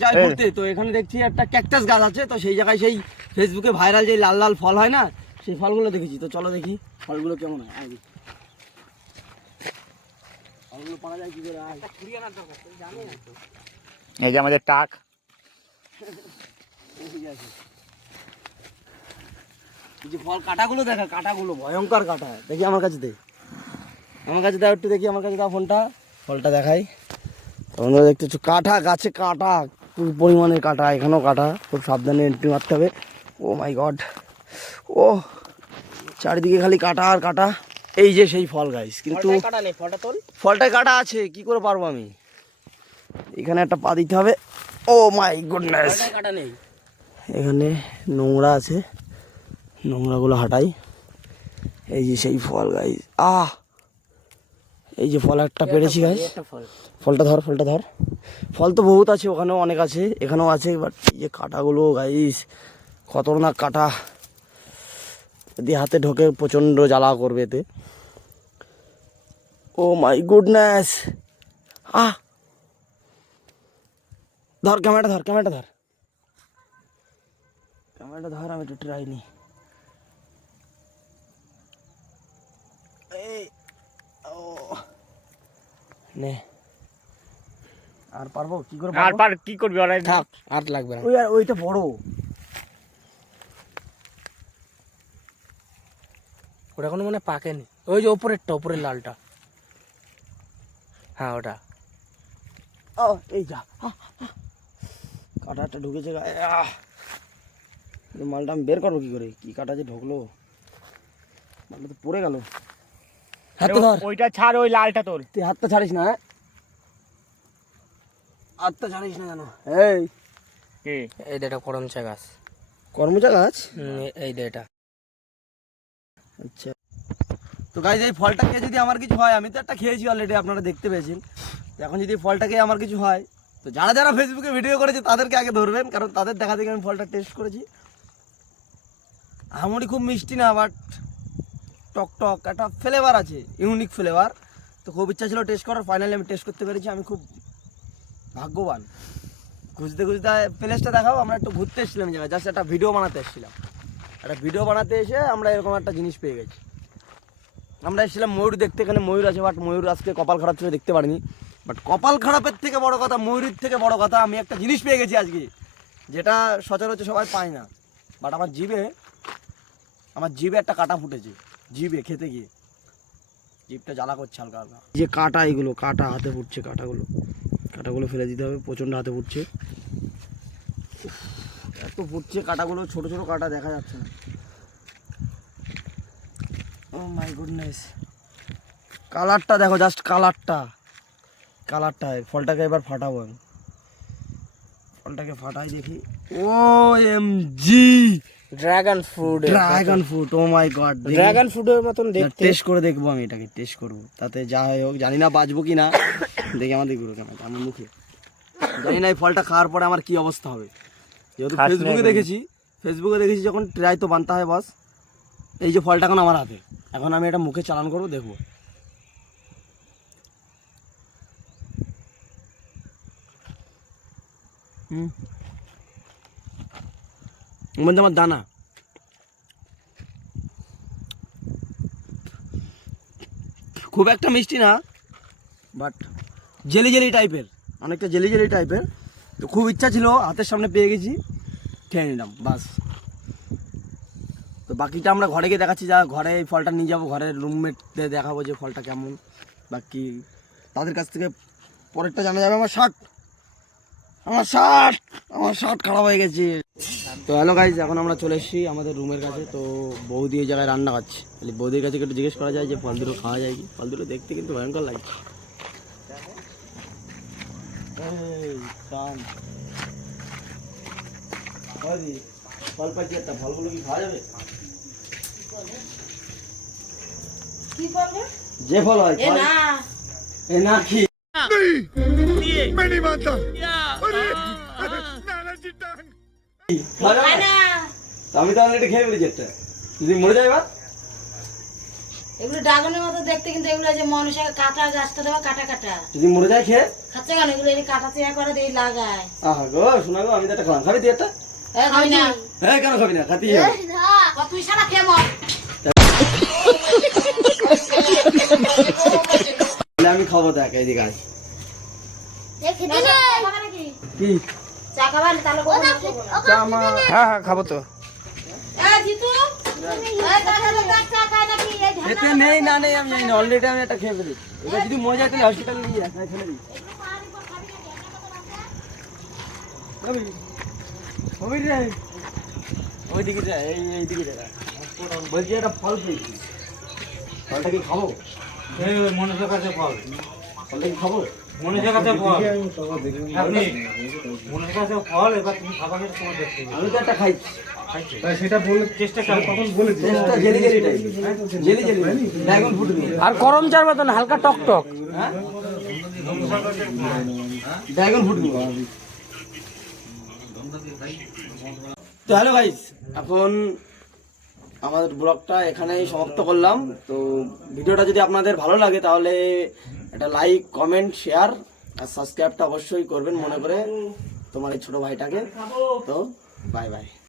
যাই ঘুরতে, তো এখানে দেখছি একটা ক্যাকটাস গাছ আছে, তো সেই জায়গায় সেই ফেসবুকে ভাইরাল যে লাল লাল ফল হয় না, সেই ফলগুলো দেখেছি। তো চলো দেখি ফলগুলো কেমন হয়। আগে ফলগুলো পাওয়া যায় কি করে? এই যে আমাদের টাক, যে ফল কাটাগুলো দেখা, কাটাগুলো ভয়ঙ্কর কাটা। দেখি আমার কাছে দে, আমার কাছে দাও একটু, দেখি আমার কাছে দাও ফোনটা, ফলটা দেখাই। তোমরা দেখতে পাচ্ছ কাটা, গাছে কাটা, খুব পরিমাণে কাটা, এখানেও কাটা, খুব সাবধানে এন্ট্রি মারতে হবে। ও মাই গড, ও চারিদিকে খালি কাটা আর কাটা। এই যে সেই ফল গাইস, কিন্তু ফলটায় কাটা আছে, কি করে পারবো আমি? এখানে একটা পা দিতে হবে। ও মাই গুডনেস, কাটা নেই, এখানে নোংরা আছে, নোংরাগুলো হাঁটাই। এই যে সেই ফল গাইস, এই যে ফল একটা পেরেছি গাইস। ফলটা ধর, ফলটা ধর। ফল তো বহুত আছে, ওখানেও অনেক আছে, এখানেও আছে, বাট এই যে কাঁটাগুলো গাইস, খতরনাক কাঁটা, যদি হাতে ঢোকে প্রচণ্ড জ্বালা করবে এতে। ও মাই গুডনেস, ধর ক্যামেরাটা, ধর ক্যামেরাটা, ধর ক্যামেরাটা, ধর, আমি একটু ট্রাই নি। নে, আর পারবো কি করে? আর পার কি করবি? থাক, আর লাগবে না। ওইটা বড়, ওটা কোনো মানে পাকেনি। ওই যে ওপরেরটা, ওপরের লালটা, হ্যাঁ ওটা। ও এই যা, কাঁটাটা ঢুকেছে গায়ে। মালটা আমি বের করবো কি করে? কি কাঁটা যে ঢুকলো, মালটা তো পড়ে গেল। হাতটা ধর, ওইটা ছাড়, ওই লালটা তোল। তুই হাতটা ছাড়িস না, হ্যাঁ হাতটা ছাড়িস না জানো। এই দেটা করমচা গাছ, কর্মচা গাছ, এই দেটা। আচ্ছা, তো গাইজ এই ফলটা খেয়ে যদি আমার কিছু হয়, আমি তো একটা খেয়েছি অলরেডি, আপনারা দেখতে পেয়েছেন। এখন যদি ফলটা খেয়ে আমার কিছু হয়, তো যারা যারা ফেসবুকে ভিডিও করেছে তাদেরকে আগে ধরবেন, কারণ তাদের দেখা দেখে আমি ফলটা টেস্ট করেছি। আমরি খুব মিষ্টি না, বাট টক টক একটা ফ্লেভার আছে, ইউনিক ফ্লেভার। তো খুব ইচ্ছা ছিল টেস্ট করার, ফাইনালি আমি টেস্ট করতে পেরেছি। আমি খুব ভাগ্যবান। খুঁজতে খুঁজতে প্লেসটা দেখাও, আমরা একটু ঘুরতে এসেছিলাম এই জায়গায়, জাস্ট একটা ভিডিও বানাতে এসেছিলাম। একটা ভিডিও বানাতে এসে আমরা এরকম একটা জিনিস পেয়ে গেছি। আমরা এসেছিলাম ময়ূর দেখতে, এখানে ময়ূর আছে, বাট ময়ূর আজকে কপাল খারাপ ছিল দেখতে পারিনি। বাট কপাল খারাপের থেকে বড় কথা, ময়ূরের থেকে বড় কথা, আমি একটা জিনিস পেয়ে গেছি আজকে, যেটা সচরাচর সবাই পায় না। বাট আমার জিভে একটা কাঁটা ফুটেছে, জিভে খেতে গিয়ে জিভটা জ্বালা করছে হালকা হালকা। যে কাঁটা, এগুলো কাঁটা হাতে ফুটছে, কাঁটাগুলো ফেলে দিতে হবে, প্রচণ্ড হাতে ফুটছে, এত ফুটছে কাঁটাগুলো, ছোট ছোট কাঁটা, দেখা যাচ্ছে না। ও মাই গুডনেস, কালারটা দেখো, জাস্ট কালারটা, ফলটাকে এবার ফাটাবো আমি, ফলটাকে ফাটাই দেখি। ও এম জি, ড্রাগন ফ্রুট, ও মাই গড, ড্রাগন ফ্রুটের মতন দেখতে। টেস্ট করে দেখবো, আমি এটাকে টেস্ট করবো, তাতে যা হোক, জানি না বাঁচবো কি না। দেখি আমাদের গুলো কেমন, আমার মুখে জানি না এই ফলটা খাওয়ার পরে আমার কি অবস্থা হবে। যেহেতু ফেসবুকে দেখেছি যখন, ট্রাই তো বানতে হয় বস। এই যে ফলটা এখন আমার হাতে, এখন আমি এটা মুখে চালান করবো, দেখবো। মধ্যে আমার দানা, খুব একটা মিষ্টি না, বাট জেলি টাইপের, অনেকটা জেলি টাইপের। তো খুব ইচ্ছা ছিল, হাতের সামনে পেয়ে গেছি, খেয়ে নিলাম বাস। তো বাকিটা আমরা ঘরে গিয়ে দেখাচ্ছি, যা ঘরে এই ফলটা নিয়ে যাবো, ঘরের রুমমেটদের দেখাবো যে ফলটা কেমন, বাকি তাদের কাছ থেকে পরেরটা জানা যাবে। আমার শার্ট খারাপ হয়ে গেছে। তো হ্যালো গাইজ, এখন আমরা চলে এসেছি আমাদের রুমের কাছে। তো বৌদি এই জায়গায় রান্না করছে, বৌদির কাছে একটু জিজ্ঞেস করা যায় যে ফল দুটো খাওয়া যায় কি। ফল দুটো দেখতে কিন্তু ভয়ঙ্কর লাগছে। ফল পাচ্ছি একটা, ফলগুলো কি খাওয়া যাবে? যে ফল হয় এ না কি আমি তো অলরেডি খেয়ে ফেলেছি একটা, যদি মরে যায় এবার এগুলো ড্রাগনের মতো দেখতে, কিন্তু এগুলো এই যে মানুষের কাটা গাছটা দেওয়া কাটা কাটা যদি মরে যায় খেয়ে খাচ্ছে কেন? এগুলো এই যে কাটা চেয়া করে দিয়ে লাগায়। আহা গো শোনা গো, আমি তো একটা খালাম, খাবি তুই একটা? খাবি না? হ্যাঁ কেন খাবি না, খাতি হবে। তুই সারা খেয়ে মর। তাহলে আমি খাবো, দেখ এইদিকে আয়। খাবা নাকি? কি চা খাবার? তাহলে বলো না, খাবো না। চা আমার, হ্যাঁ হ্যাঁ খাবো তো। জিতু, চা খায় নাকি? এই ঝান্ডা এতে নেই না নেই আমি জানি না, অলরেডি আমি একটা খেয়ে ফেলি। এবার যদি মরে যায় তাহলে হসপিটালে নিয়ে যাস, না ফেলে দিই। খাবি? খাবি রে? ওইদিকে যা, এইদিকে যা। বলছি একটা ফল পেয়েছি, ফলটা কি খাবো? মনুষ্যের কাছে ফল, ফলটা কি খাবো? মনুষ্যের কাছে ফল, আপনি মনুষ্যের কাছে ফল, এবার তুমি খাবার খেতে তোমার দেখতে হবে। আমি তো একটা খাইছি। সেটা বলে চেষ্টা করো, তখন বলে দিই। টেস্টটা jelly jelly type, jelly jelly, dragon fruit দিয়ে। আর করম চার মতন হালকা টক টক। ড্রাগন ফ্রুট দিয়ে। তো হ্যালো গাইস, এখন আমাদের ব্লগটা এখানেই সমাপ্ত করলাম। তো ভিডিওটা যদি আপনাদের ভালো লাগে তাহলে একটা লাইক, কমেন্ট, শেয়ার আর সাবস্ক্রাইবটা অবশ্যই করবেন মনে করে তোমার এই ছোট ভাইটাকে। তো বাই বাই।